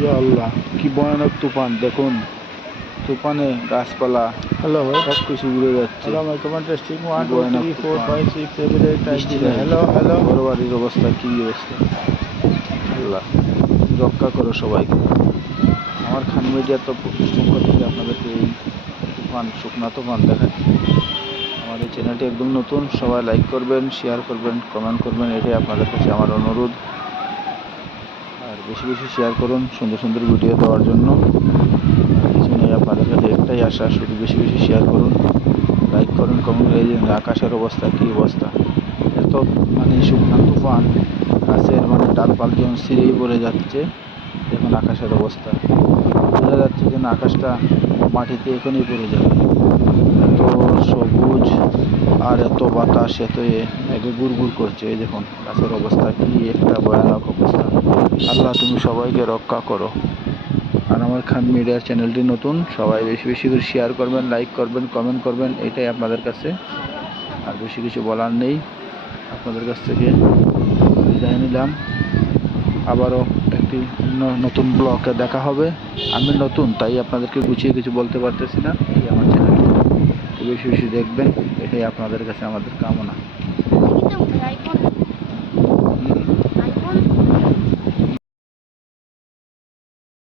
ইয়া আল্লাহ কি ভয়ানক তুফান দেখুন। তুফানে গাছপালা হ্যালো ভাই। সব কিছু উড়ে যাচ্ছে। হ্যালো হ্যালো হ্যালো বড় বাড়ির অবস্থা কি অবস্থা? আল্লাহ রক্ষা করো সবাইকে। আমার খান মিডিয়ার তো পক্ষ থেকে আপনাদেরকে এই তুফান শুকনা তুফান দেখাচ্ছি। আমার এই চ্যানেলটি একদম নতুন সবাই লাইক করবেন শেয়ার করবেন কমেন্ট করবেন এটাই আপনাদের কাছে আমার অনুরোধ। বেশি বেশি শেয়ার করুন সুন্দর সুন্দর ভিডিও দেওয়ার জন্য। নেই আপনাদের কাছে একটাই আশা, শুধু বেশি বেশি শেয়ার করুন। লাইক করুন কমেন্ট এই আকাশের অবস্থা, কী অবস্থা? এত মানে শুকনা তুফান, গাছের মানে ডালপাল যেমন ছিঁড়েই পড়ে যাচ্ছে এখন আকাশের অবস্থা। বোঝা যাচ্ছে যেন আকাশটা মাটিতে এখনই পড়ে যাবে। এত সবুজ আর এত বাতাস এ একে গুড় গুড় করছে, এই দেখুন, গাছের অবস্থা কি একটা ভয়ানক অবস্থা। আল্লাহ, তুমি সবাইকে রক্ষা করো। আর আমার খান মিডিয়ার চ্যানেলটি নতুন, সবাই বেশি বেশি করে শেয়ার করবেন লাইক করবেন কমেন্ট করবেন, এটাই আপনাদের কাছে। আর বেশি কিছু বলার নেই, আপনাদের কাছ থেকে বিদায় নিলাম। আবারও একটি নতুন ব্লকে দেখা হবে। আমি নতুন, তাই আপনাদেরকে গুছিয়ে কিছু বলতে পারতেছি না। এই আমার চ্যানেলটি। বেশি বেশি দেখবেন এটাই আপনাদের কাছে আমাদের কামনা।